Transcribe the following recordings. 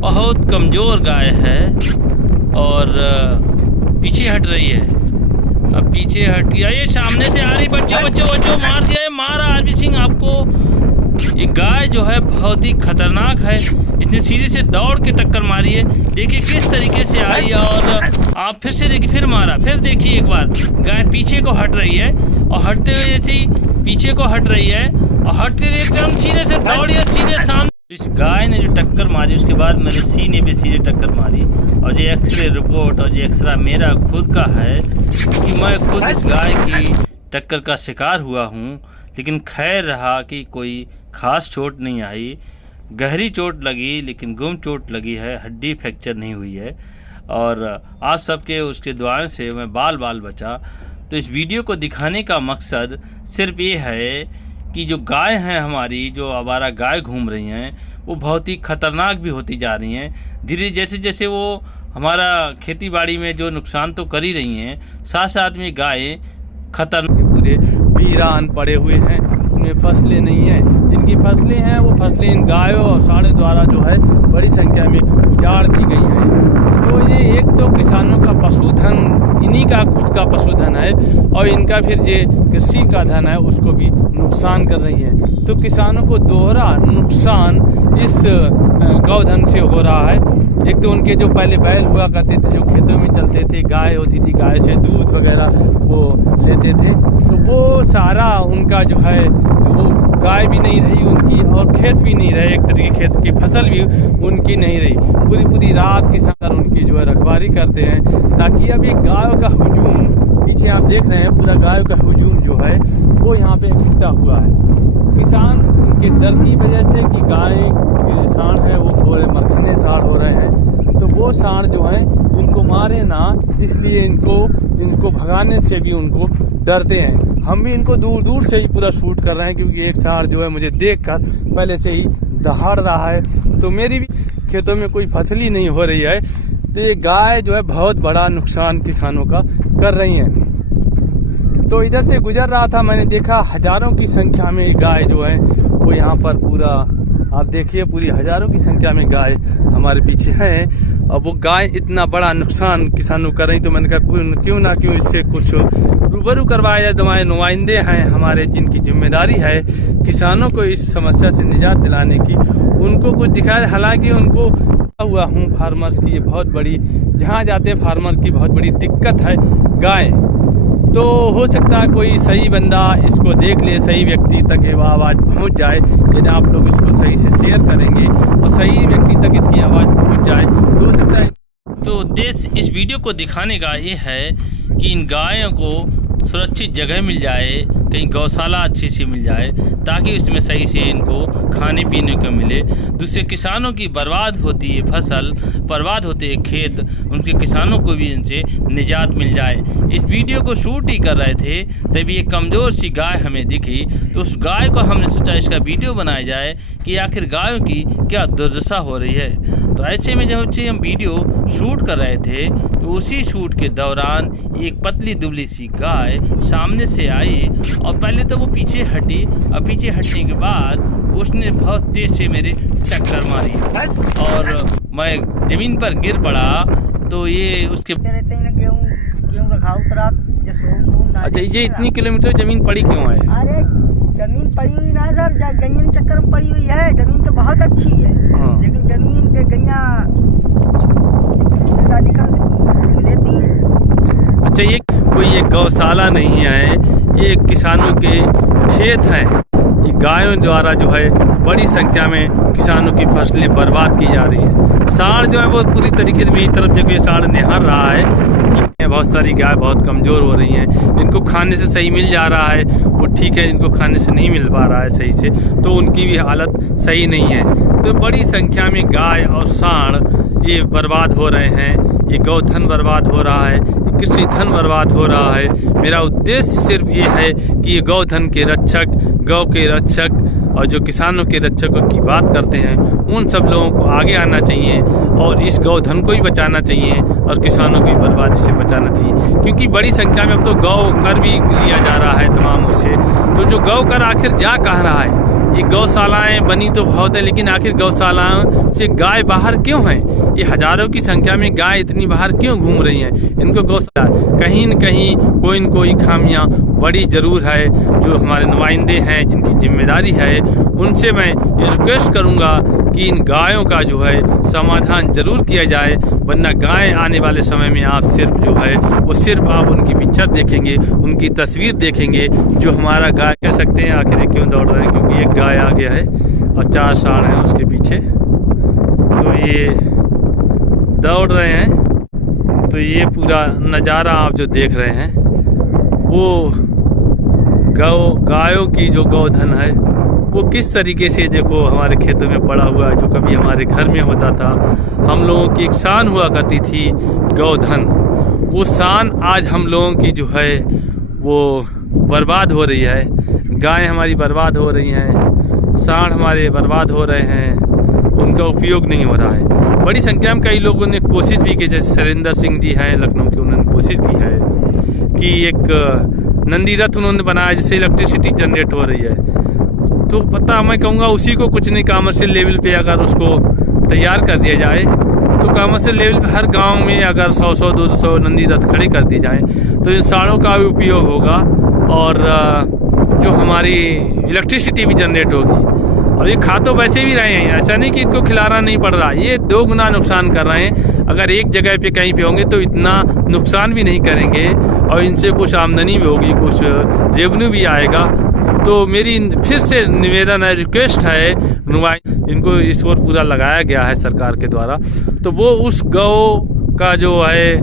बहुत कमज़ोर गाय है और पीछे हट रही है। अब पीछे हट गया, ये सामने से आ रही। बच्चों बच्चों बच्चों, मार दिया है, मारा आरबी सिंह आपको। ये गाय जो है बहुत ही खतरनाक है, इसने सीधे से दौड़ के टक्कर मारी है। देखिए किस तरीके से आई और आप फिर से देखिए, फिर मारा। फिर देखिए एक बार गाय पीछे को हट रही है और हटते हुए जैसे ही पीछे को हट रही है और हटते एकदम सीधे से दौड़ी और सीधे सामने। इस गाय ने जो टक्कर मारी उसके बाद मेरे सीने पे सीधे टक्कर मारी। और जो एक्सरे रिपोर्ट और जो एक्सरा मेरा खुद का है कि मैं खुद इस गाय की टक्कर का शिकार हुआ हूँ। लेकिन खैर रहा कि कोई ख़ास चोट नहीं आई। गहरी चोट लगी लेकिन गुम चोट लगी है, हड्डी फ्रैक्चर नहीं हुई है। और आप सबके उसके दुआओं से मैं बाल बचा। तो इस वीडियो को दिखाने का मकसद सिर्फ ये है कि जो गाय हैं हमारी, जो आवारा गाय घूम रही हैं, वो बहुत ही ख़तरनाक भी होती जा रही हैं। धीरे जैसे जैसे वो हमारा खेती बाड़ी में जो नुकसान तो कर ही रही हैं, साथ साथ में गायें खतरनाक पूरे वीरान पड़े हुए हैं। उनमें फसलें नहीं हैं, जिनकी फसलें हैं वो फसलें इन गायों और सांडों द्वारा जो है बड़ी संख्या में उजाड़ दी गई हैं। तो ये एक तो किसानों का पशुधन, इन्हीं का खुद का पशुधन है और इनका फिर जो कृषि का धन है उसको भी नुकसान कर रही है। तो किसानों को दोहरा नुकसान इस गौधन से हो रहा है। एक तो उनके जो पहले बैल हुआ करते थे, जो खेतों में चलते थे, गाय होती थी, गाय से दूध वगैरह वो लेते थे, तो वो सारा उनका जो है वो गाय भी नहीं रही उनकी और खेत भी नहीं रहे। एक तरीके खेत की फसल भी उनकी नहीं रही। पूरी रात किसान उनकी जो है रखवाली करते हैं, ताकि अब ये गायों का हुजूम, पीछे आप देख रहे हैं पूरा गायों का हुजूम जो है वो यहाँ पे इकट्ठा हुआ है। किसान उनके डर की वजह से कि गाय के सांड है वो थोड़े मक्खने सांड हो रहे हैं, तो वो सांड जो है इनको मारे ना, इसलिए इनको भगाने से भी उनको डरते हैं। हम भी इनको दूर से ही पूरा शूट कर रहे हैं, क्योंकि एक सांड जो है मुझे देखकर पहले से ही दहाड़ रहा है। तो मेरी भी खेतों में कोई फसल ही नहीं हो रही है। तो ये गाय जो है बहुत बड़ा नुकसान किसानों का कर रही हैं। तो इधर से गुजर रहा था, मैंने देखा हजारों की संख्या में गाय जो है वो यहाँ पर पूरा, आप देखिए पूरी हजारों की संख्या में गाय हमारे पीछे हैं। और वो गाय इतना बड़ा नुकसान किसानों कर रही, तो मैंने कहा क्यों ना इससे कुछ रूबरू करवाया जाए। हमारे नुमाइंदे हैं हमारे, जिनकी जिम्मेदारी है किसानों को इस समस्या से निजात दिलाने की, उनको कुछ दिखाया। हालांकि उनको हुआ हूँ फार्मर्स की ये बहुत बड़ी, जहाँ जाते फार्मर की बहुत बड़ी दिक्कत है गाय। तो हो सकता है कोई सही बंदा इसको देख ले, सही व्यक्ति तक ये आवाज़ पहुंच जाए। यदि आप लोग इसको सही से शेयर करेंगे और सही व्यक्ति तक इसकी आवाज़ पहुंच जाए तो हो सकता है। तो उद्देश्य इस वीडियो को दिखाने का ये है कि इन गायों को सुरक्षित जगह मिल जाए, कहीं गौशाला अच्छी सी मिल जाए, ताकि उसमें सही से इनको खाने पीने को मिले। दूसरे किसानों की बर्बाद होती है फसल, बर्बाद होते हैं खेत, उनके किसानों को भी इनसे निजात मिल जाए। इस वीडियो को शूट ही कर रहे थे, तभी एक कमज़ोर सी गाय हमें दिखी। तो उस गाय को हमने सोचा इसका वीडियो बनाया जाए कि आखिर गायों की क्या दुर्दशा हो रही है। तो ऐसे में जब हम वीडियो शूट कर रहे थे, तो उसी शूट के दौरान एक पतली दुबली सी गाय सामने से आई और पहले तो वो पीछे हटी, और पीछे हटने के बाद उसने बहुत तेज से मेरे टक्कर मारी और मैं ज़मीन पर गिर पड़ा। तो ये उसके रहते हैं गेहूँ रखा उतरा। अच्छा, ये इतनी किलोमीटर ज़मीन पड़ी क्यों है? अरे जमीन पड़ी हुई ना सर, गैया चक्कर में पड़ी हुई है। जमीन तो बहुत अच्छी है, लेकिन जमीन के गैया निकल लेती है। अच्छा, ये कोई एक गौशाला नहीं है, ये किसानों के खेत हैं। ये गायों द्वारा जो है बड़ी संख्या में किसानों की फसलें बर्बाद की जा रही हैं। सांड जो है वो पूरी तरीके से मेरी तरफ देखो, ये सांड निहार रहा है कि बहुत सारी गाय बहुत कमज़ोर हो रही हैं, इनको खाने से सही मिल जा रहा है वो ठीक है, इनको खाने से नहीं मिल पा रहा है सही से, तो उनकी भी हालत सही नहीं है। तो बड़ी संख्या में गाय और सांड ये बर्बाद हो रहे हैं, ये गौधन बर्बाद हो रहा है, कृषि धन बर्बाद हो रहा है। मेरा उद्देश्य सिर्फ ये है कि ये गौधन के रक्षक, गौ के रक्षक और जो किसानों के रक्षकों की बात करते हैं, उन सब लोगों को आगे आना चाहिए और इस गौधन को ही बचाना चाहिए और किसानों की बर्बादी से बचाना चाहिए। क्योंकि बड़ी संख्या में अब तो गौ कर भी लिया जा रहा है तमाम उससे। तो जो गौ कर आखिर जा कहाँ रहा है? ये गौशालाएं बनी तो बहुत है, लेकिन आखिर गौशालाओं से गाय बाहर क्यों हैं? ये हजारों की संख्या में गाय इतनी बाहर क्यों घूम रही हैं? इनको गौशाला कहीं न कहीं कोई न कोई खामियां बड़ी ज़रूर है। जो हमारे नुमाइंदे हैं, जिनकी जिम्मेदारी है, उनसे मैं ये रिक्वेस्ट करूँगा कि इन गायों का जो है समाधान जरूर किया जाए, वरना गाय आने वाले समय में आप सिर्फ जो है वो सिर्फ आप उनकी पिक्चर देखेंगे, उनकी तस्वीर देखेंगे। जो हमारा गाय कह सकते हैं आखिर क्यों दौड़ रहे हैं, क्योंकि एक गाय आ गया है और 4 सांड हैं उसके पीछे, तो ये दौड़ रहे हैं। तो ये पूरा नज़ारा आप जो देख रहे हैं वो गायों की जो गौधन है वो किस तरीके से देखो हमारे खेतों में पड़ा हुआ है। जो कभी हमारे घर में होता था, हम लोगों की एक शान हुआ करती थी गौधन, वो शान आज हम लोगों की जो है वो बर्बाद हो रही है। गाय हमारी बर्बाद हो रही हैं, सांड हमारे बर्बाद हो रहे हैं, उनका उपयोग नहीं हो रहा है। बड़ी संख्या में कई लोगों ने कोशिश भी की, जैसे सरिंदर सिंह जी हैं लखनऊ के, उन्होंने कोशिश की है कि एक नंदी रथ उन्होंने बनाया जिससे इलेक्ट्रिसिटी जनरेट हो रही है। तो पता मैं कहूँगा उसी को कुछ नहीं, कमर्शियल लेवल पे अगर उसको तैयार कर दिया जाए तो कमर्शियल लेवल पे हर गांव में अगर 100-100 200 नंदी रथ खड़े कर दी जाए तो इन सांडों का भी उपयोग होगा और जो हमारी इलेक्ट्रिसिटी भी जनरेट होगी। और ये खा तो वैसे भी रहे हैं, ऐसा नहीं कि इनको खिलाना नहीं पड़ रहा, ये 2 गुना नुकसान कर रहे हैं। अगर एक जगह पे कहीं पे होंगे तो इतना नुकसान भी नहीं करेंगे और इनसे कुछ आमदनी भी होगी, कुछ रेवेन्यू भी आएगा। तो मेरी फिर से निवेदन है, रिक्वेस्ट है, इनको इस ओर पूरा लगाया गया है सरकार के द्वारा, तो वो उस गौ का जो है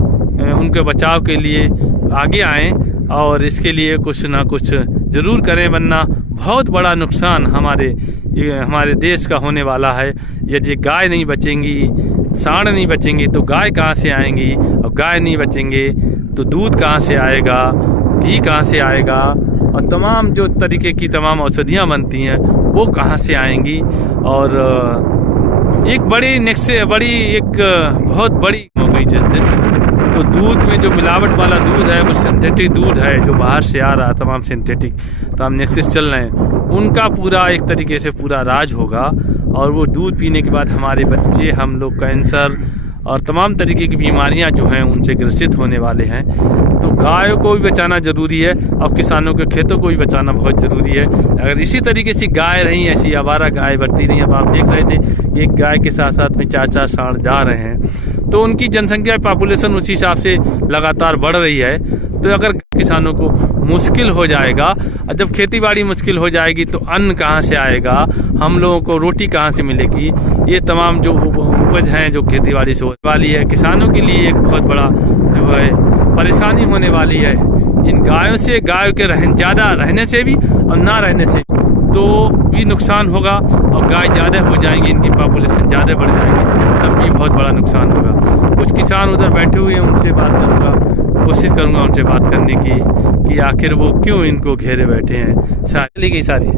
उनके बचाव के लिए आगे आएँ और इसके लिए कुछ ना कुछ ज़रूर करें, वरना बहुत बड़ा नुकसान हमारे देश का होने वाला है। यदि गाय नहीं बचेंगी, सांड नहीं बचेंगे तो गाय कहाँ से आएंगी, और गाय नहीं बचेंगे तो दूध कहाँ से आएगा, घी कहाँ से आएगा, और तमाम जो तरीके की तमाम औषधियाँ बनती हैं वो कहाँ से आएंगी। और एक बहुत बड़ी हो गई जिस दिन, तो दूध में जो मिलावट वाला दूध है वो सिंथेटिक दूध है जो बाहर से आ रहा, तमाम सिंथेटिक तमाम नेक्सेस चल रहे हैं, उनका पूरा एक तरीके से पूरा राज होगा। और वो दूध पीने के बाद हमारे बच्चे, हम लोग कैंसर और तमाम तरीके की बीमारियां जो हैं उनसे ग्रसित होने वाले हैं। तो गायों को भी बचाना ज़रूरी है और किसानों के खेतों को भी बचाना बहुत ज़रूरी है। अगर इसी तरीके से गाय रही, ऐसी आवारा गाय बढ़ती रही, अब आप देख रहे थे कि एक गाय के साथ साथ में 4-4 सांड जा रहे हैं, तो उनकी जनसंख्या पॉपुलेशन उसी हिसाब से लगातार बढ़ रही है। तो अगर किसानों को मुश्किल हो जाएगा, और जब खेती बाड़ी मुश्किल हो जाएगी तो अन्न कहाँ से आएगा, हम लोगों को रोटी कहाँ से मिलेगी। ये तमाम जो उपज हैं जो खेती बाड़ी से होने वाली है, किसानों के लिए एक बहुत बड़ा जो है परेशानी होने वाली है। इन गायों के ज़्यादा रहने से भी और ना रहने से तो भी नुकसान होगा, और गाय ज़्यादा हो जाएंगी, इनकी पॉपुलेशन ज़्यादा बढ़ जाएगी, तब भी बहुत बड़ा नुकसान होगा। कुछ किसान उधर बैठे हुए हैं, उनसे बात करूँगा, कोशिश करूँगा उनसे बात करने की कि आखिर वो क्यों इनको घेरे बैठे हैं। चली गई सारी,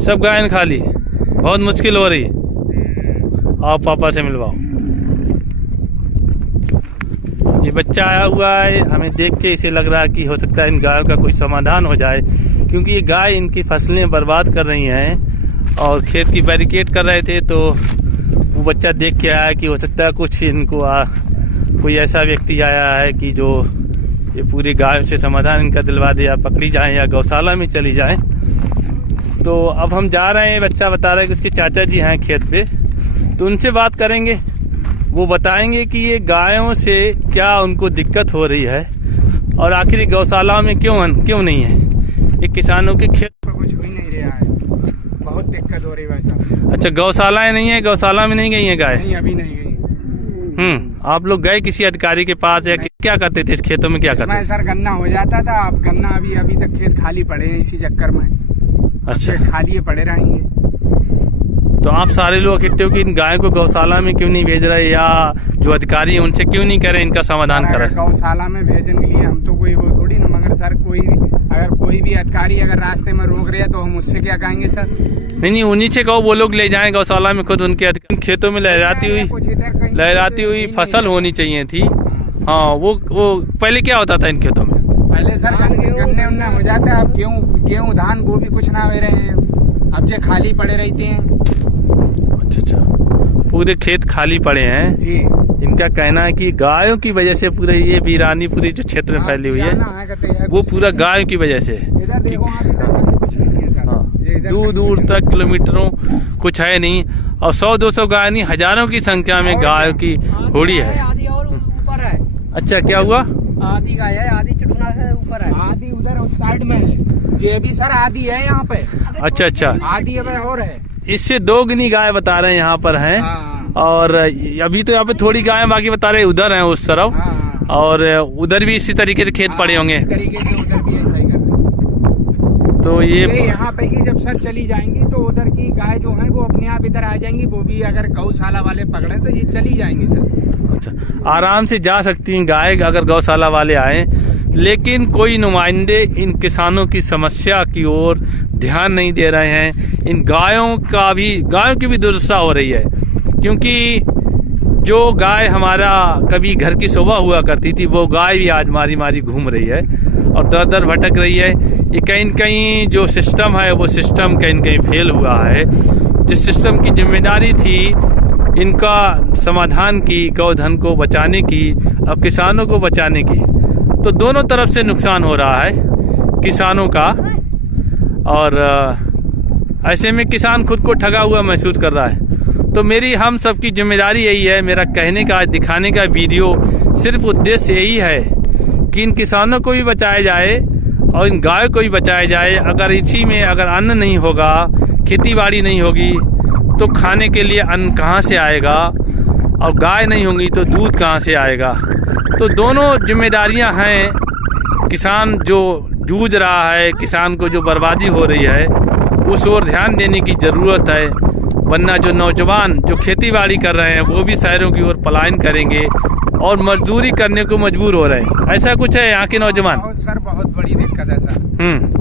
सब गाय ने खा ली, बहुत मुश्किल हो रही। आओ पापा से मिलवाओ। ये बच्चा आया हुआ है, हमें देख के इसे लग रहा है कि हो सकता है इन गायों का कोई समाधान हो जाए, क्योंकि ये गाय इनकी फसलें बर्बाद कर रही हैं और खेत की बैरिकेड कर रहे थे। तो वो बच्चा देख के आया कि हो सकता है कुछ इनको कोई ऐसा व्यक्ति आया है कि जो ये पूरी गायों से समाधान इनका दिलवा दे, या पकड़ी जाए या गौशाला में चली जाए। तो अब हम जा रहे हैं, बच्चा बता रहा है कि उसके चाचा जी हैं खेत पे, तो उनसे बात करेंगे, वो बताएंगे कि ये गायों से क्या उनको दिक्कत हो रही है और आखिर गौशाला में क्यों नहीं है। ये किसानों के खेत पर कुछ हो ही नहीं रहा है, बहुत दिक्कत हो रही है वैसा। अच्छा, गौशालाएं नहीं है, गौशाला में नहीं गई है गाय? नहीं, अभी नहीं गई। आप लोग गए किसी अधिकारी के पास या क्या करते थे खेतों में, क्या करते थे? सर गन्ना हो जाता था, अब गन्ना अभी तक खेत खाली पड़े हैं इसी चक्कर में। अच्छा, खाली पड़े रहेंगे। तो आप सारे लोग इकट्ठे हो कि इन गायों को गौशाला में क्यों नहीं भेज रहे, या जो अधिकारी है उनसे क्यों नहीं करें इनका समाधान करें? गौशाला में भेजने के लिए हम तो कोई वो थोड़ी ना, मगर सर कोई भी अधिकारी अगर रास्ते में रोक रहे हैं तो हम उससे क्या कहेंगे सर? नहीं, उन्हीं से कहो वो लोग ले जाएं गौशाला में, खुद उनके खेतों में लहराती हुई फसल होनी चाहिए थी। हाँ, वो पहले क्या होता था इन खेतों में? पहले सर गन्ने उन्ने हो जाता है, अब गेहूं धान वो भी कुछ ना हो रहे हैं, अब जे खाली पड़े रहते हैं। अच्छा, पूरे खेत खाली पड़े हैं जी। इनका कहना है कि गायों की वजह से पूरे ये वीरानी पूरी जो क्षेत्र में फैली हुई है वो पूरा गायों की वजह से। इधर देखो आप, इधर कुछ नहीं है सर, दूर दूर तक किलोमीटरों कुछ है नहीं, और 100-200 गाय नहीं, हजारों की संख्या में गायों की होड़ी है। आधी और ऊपर है। अच्छा, क्या हुआ? आधी गाय है, आधी चटुना से ऊपर है, आधी उधर उस साइड में है, जे भी सर आधी है यहाँ पे। अच्छा, आधी अब और है, इससे 2 गुनी गाय बता रहे हैं यहाँ पर हैं। हाँ। और अभी तो यहाँ पे थोड़ी गाय बाकी बता रहे उधर हैं उस तरफ। हाँ। और उधर भी इसी तरीके से खेत पड़े होंगे। इसी तरीके से उधर भी ऐसा ही कर रहे हैं। तो ये यहाँ पे की जब सर चली जाएंगी तो उधर की गाय जो है वो अपने आप इधर आ जाएंगी, वो भी अगर गौशाला वाले पकड़े तो ये चली जाएंगी सर। अच्छा, आराम से जा सकती हैं गाय अगर गौशाला वाले आए, लेकिन कोई नुमाइंदे इन किसानों की समस्या की ओर ध्यान नहीं दे रहे हैं। इन गायों की भी दुर्दशा हो रही है, क्योंकि जो गाय हमारा कभी घर की शोभा हुआ करती थी वो गाय भी आज मारी मारी घूम रही है और दर दर भटक रही है। ये कहीं न कहीं जो सिस्टम है वो सिस्टम कहीं न कहीं फेल हुआ है। जिस सिस्टम की जिम्मेदारी थी इनका समाधान की, गौधन को बचाने की और किसानों को बचाने की, तो दोनों तरफ से नुकसान हो रहा है किसानों का। और ऐसे में किसान खुद को ठगा हुआ महसूस कर रहा है। तो मेरी हम सबकी जिम्मेदारी यही है, मेरा कहने का, दिखाने का वीडियो सिर्फ उद्देश्य यही है कि इन किसानों को भी बचाया जाए और इन गायों को भी बचाया जाए। अगर इसी में अगर अन्न नहीं होगा, खेती बाड़ी नहीं होगी, तो खाने के लिए अन्न कहाँ से आएगा, और गाय नहीं होंगी तो दूध कहाँ से आएगा। तो दोनों जिम्मेदारियां हैं। किसान जो जूझ रहा है, किसान को जो बर्बादी हो रही है, उस ओर ध्यान देने की ज़रूरत है, वरना जो नौजवान जो खेती बाड़ी कर रहे हैं वो भी शहरों की ओर पलायन करेंगे और मजदूरी करने को मजबूर हो रहे हैं। ऐसा कुछ है यहाँ के नौजवान? सर बहुत बड़ी दिक्कत है सर,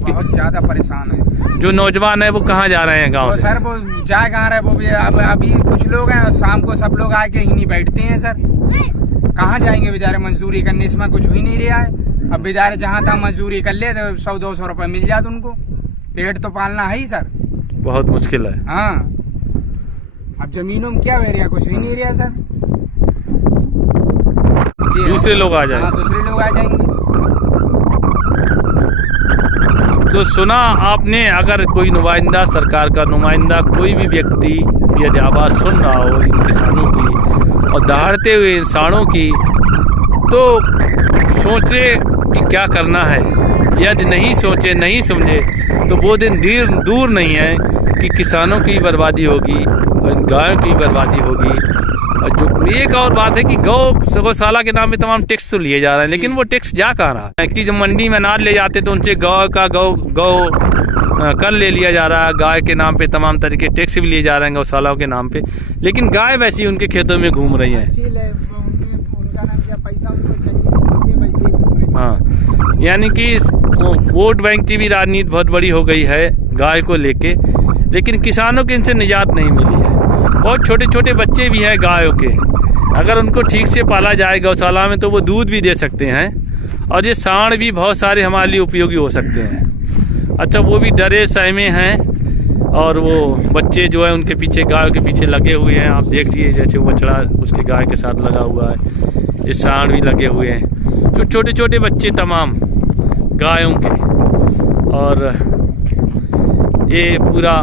बहुत ज्यादा परेशान है। जो नौजवान है वो कहाँ जा रहे हैं गाँव से? सर वो जाए कहाँ रहे, वो भी अभी कुछ लोग हैं, शाम को सब लोग आके ही नहीं बैठते हैं सर। कहाँ जाएंगे बेचारे मजदूरी करने, इसमें कुछ भी नहीं रहा है। अब बेचारे जहाँ तहाँ मजदूरी कर ले तो 100-200 रुपये मिल जाते उनको, पेट तो पालना है ही सर, बहुत मुश्किल है। हाँ, अब जमीनों में क्या हो रहा, कुछ भी नहीं रहा सर। दूसरे लोग आ जाएंगे। हाँ, दूसरे लोग आ जाएंगे। तो सुना आपने, अगर कोई नुमाइंदा, सरकार का नुमाइंदा, कोई भी व्यक्ति यदि आवाज़ सुन रहा हो इन किसानों की और दहाड़ते हुए इंसानों की, तो सोचे कि क्या करना है। यदि नहीं सोचे, नहीं समझे, तो वो दिन दूर नहीं है कि किसानों की बर्बादी होगी और इन गायों की बर्बादी होगी। और जो एक और बात है कि गौशाला के नाम पे तमाम टैक्स तो लिए जा रहे हैं, लेकिन वो टैक्स जा कहाँ रहा है? कि जब मंडी में अनाज ले जाते तो उनसे गौ कर ले लिया जा रहा है, गाय के नाम पे तमाम तरीके टैक्स भी लिए जा रहे हैं गौशालाओं के नाम पे, लेकिन गाय वैसी उनके खेतों में घूम रही है। हाँ, यानी कि वोट बैंक की भी राजनीति बहुत बड़ी हो गई है गाय को लेके, लेकिन किसानों के इनसे निजात नहीं मिली है। बहुत छोटे छोटे बच्चे भी हैं गायों के, अगर उनको ठीक से पाला जाए गौशाला में तो वो दूध भी दे सकते हैं, और ये सांड भी बहुत सारे हमारे लिए उपयोगी हो सकते हैं। अच्छा, वो भी डरे सहमे हैं, और वो बच्चे जो है उनके पीछे, गायों के पीछे लगे हुए हैं। आप देखिए, जैसे वो बछड़ा उसकी गाय के साथ लगा हुआ है, ये सांड भी लगे हुए हैं, जो छोटे छोटे बच्चे तमाम गायों के। और ये पूरा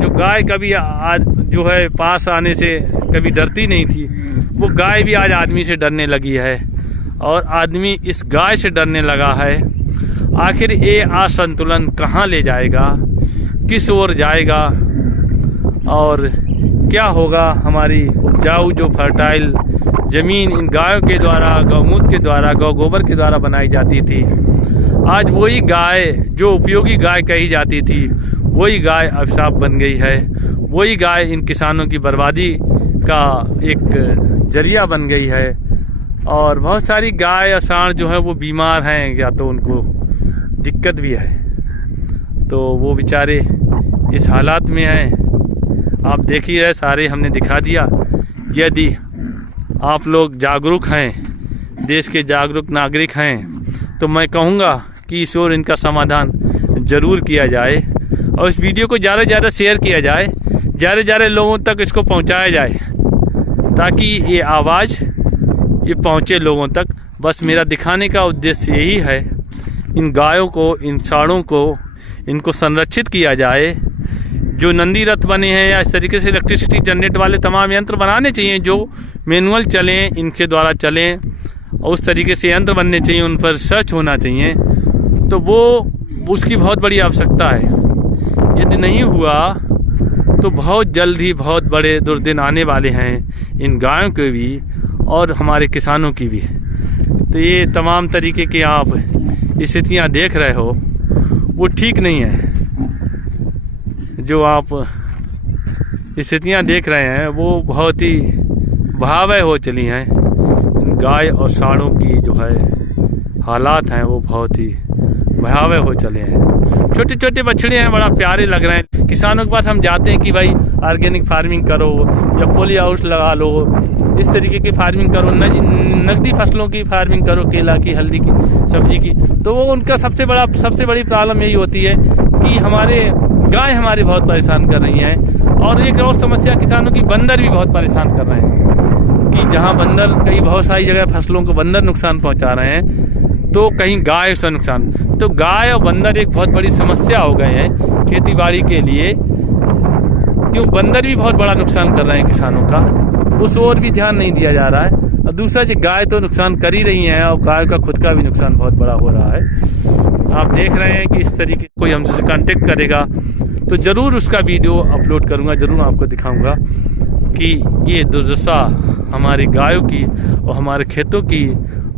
जो गाय कभी आज जो है पास आने से कभी डरती नहीं थी, वो गाय भी आज आदमी से डरने लगी है, और आदमी इस गाय से डरने लगा है। आखिर ये असंतुलन कहाँ ले जाएगा, किस ओर जाएगा, और क्या होगा हमारी उपजाऊ जो फर्टाइल ज़मीन इन गायों के द्वारा, गौमूत्र के द्वारा, गौ गोबर के द्वारा बनाई जाती थी। आज वही गाय जो उपयोगी गाय कही जाती थी, वही गाय अभिशाप बन गई है। वही गाय इन किसानों की बर्बादी का एक जरिया बन गई है। और बहुत सारी गाय और सांड जो हैं वो बीमार हैं, या तो उनको दिक्कत भी है, तो वो बेचारे इस हालात में हैं। आप देख ही रहे, सारे हमने दिखा दिया। यदि आप लोग जागरूक हैं, देश के जागरूक नागरिक हैं, तो मैं कहूँगा कि इस ओर इनका समाधान ज़रूर किया जाए और इस वीडियो को ज़्यादा से ज़्यादा शेयर किया जाए, ज़्यादा से ज़्यादा लोगों तक इसको पहुंचाया जाए ताकि ये आवाज़ ये पहुंचे लोगों तक। बस मेरा दिखाने का उद्देश्य यही है, इन गायों को, इन सांडों को, इनको संरक्षित किया जाए। जो नंदी रथ बने हैं या इस तरीके से इलेक्ट्रिसिटी जनरेट वाले तमाम यंत्र बनाने चाहिए जो मैनुअल चलें, इनके द्वारा चलें, और उस तरीके से यंत्र बनने चाहिए, उन पर सर्च होना चाहिए। तो वो उसकी बहुत बड़ी आवश्यकता है। यदि नहीं हुआ तो बहुत जल्द ही बहुत बड़े दुर्दिन आने वाले हैं इन गायों के भी और हमारे किसानों की भी। तो ये तमाम तरीके के आप स्थितियाँ देख रहे हो वो ठीक नहीं है। जो आप स्थितियाँ देख रहे हैं वो बहुत ही भयावह हो चली हैं। गाय और सांडों की जो है हालात हैं वो बहुत ही भयावह हो चले हैं। छोटे छोटे बछड़े हैं, बड़ा प्यारे लग रहे हैं। किसानों के पास हम जाते हैं कि भाई ऑर्गेनिक फार्मिंग करो या पॉली हाउस लगा लो, इस तरीके की फार्मिंग करो, नकदी फसलों की फार्मिंग करो, केला की, हल्दी की, सब्जी की। तो वो उनका सबसे बड़ी प्रॉब्लम यही होती है कि हमारे गाय हमारे बहुत परेशान कर रही हैं। और एक और समस्या किसानों की, बंदर भी बहुत परेशान कर रहे हैं कि जहाँ बंदर, कई बहुत सारी जगह फसलों को बंदर नुकसान पहुँचा रहे हैं, तो कहीं गाय से नुकसान। तो गाय और बंदर एक बहुत बड़ी समस्या हो गए हैं खेती बाड़ी के लिए, क्यों बंदर भी बहुत बड़ा नुकसान कर रहे हैं किसानों का, उस ओर भी ध्यान नहीं दिया जा रहा है। और दूसरा जो गाय तो नुकसान कर ही रही हैं और गाय का खुद का भी नुकसान बहुत बड़ा हो रहा है। आप देख रहे हैं कि इस तरीके कोई हमसे कांटेक्ट करेगा तो ज़रूर उसका वीडियो अपलोड करूँगा, ज़रूर आपको दिखाऊँगा कि ये दुर्दशा हमारी गायों की और हमारे खेतों की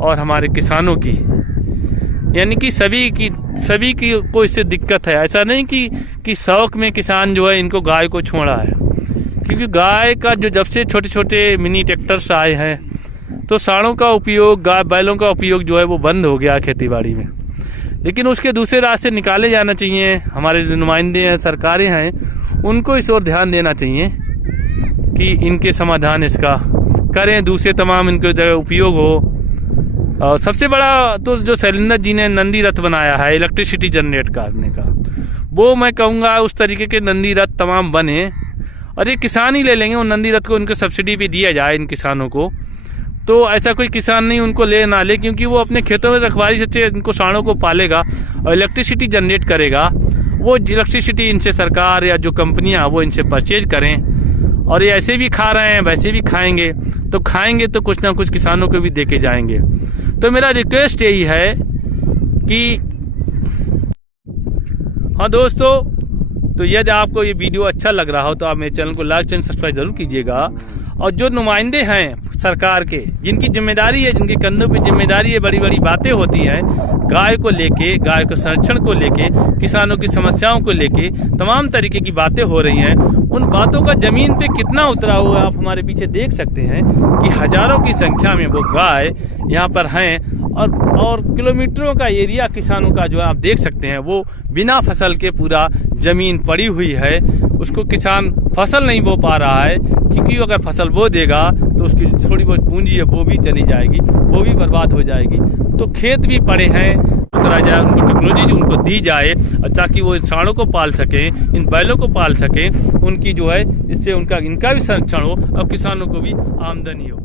और हमारे किसानों की, यानी कि सभी की को इससे दिक्कत है। ऐसा नहीं कि शौक में किसान जो है इनको गाय को छोड़ा है, क्योंकि गाय का जो जब से छोटे छोटे मिनी ट्रैक्टर्स आए हैं तो सांडों का उपयोग, गाय बैलों का उपयोग जो है वो बंद हो गया खेतीबाड़ी में। लेकिन उसके दूसरे रास्ते निकाले जाना चाहिए। हमारे जो नुमाइंदे हैं, सरकारें हैं, उनको इस ओर ध्यान देना चाहिए कि इनके समाधान इसका करें, दूसरे तमाम इनके जगह उपयोग हो। और सबसे बड़ा तो जो शैलेंद्र जी ने नंदी रथ बनाया है इलेक्ट्रिसिटी जनरेट करने का, वो मैं कहूँगा उस तरीके के नंदी रथ तमाम बने और ये किसान ही ले लेंगे उन नंदी रथ को, उनको सब्सिडी भी दिया जाए इन किसानों को। तो ऐसा कोई किसान नहीं उनको ले ना ले, क्योंकि वो अपने खेतों में रखवाली से इनको सांडों को पालेगा और इलेक्ट्रिसिटी जनरेट करेगा। वो इलेक्ट्रिसिटी इनसे सरकार या जो कंपनियां वो इनसे परचेज करें, और ये ऐसे भी खा रहे हैं वैसे भी खाएंगे, तो खाएंगे तो कुछ ना कुछ किसानों को भी दे के जाएंगे। तो मेरा रिक्वेस्ट यही है कि हाँ दोस्तों, तो यदि आपको ये वीडियो अच्छा लग रहा हो तो आप मेरे चैनल को लाइक एंड सब्सक्राइब जरूर कीजिएगा। और जो नुमाइंदे हैं सरकार के, जिनकी जिम्मेदारी है, जिनके कंधों पे जिम्मेदारी है, बड़ी बड़ी बातें होती हैं गाय को लेके, गाय के संरक्षण को लेके, किसानों की समस्याओं को लेके तमाम तरीके की बातें हो रही हैं, उन बातों का जमीन पे कितना उतरा हुआ आप हमारे पीछे देख सकते हैं कि हजारों की संख्या में वो गाय यहाँ पर हैं। और किलोमीटरों का एरिया किसानों का जो है आप देख सकते हैं, वो बिना फसल के पूरा जमीन पड़ी हुई है। उसको किसान फसल नहीं बो पा रहा है, क्योंकि अगर फसल बो देगा तो उसकी थोड़ी बहुत पूंजी है वो भी चली जाएगी, वो भी बर्बाद हो जाएगी। तो खेत भी पड़े हैं, करा जाए, उनको टेक्नोलॉजी उनको दी जाए ताकि वो इन सांडों को पाल सकें, इन बैलों को पाल सकें, उनकी जो है इससे इनका भी संरक्षण हो और किसानों को भी आमदनी हो।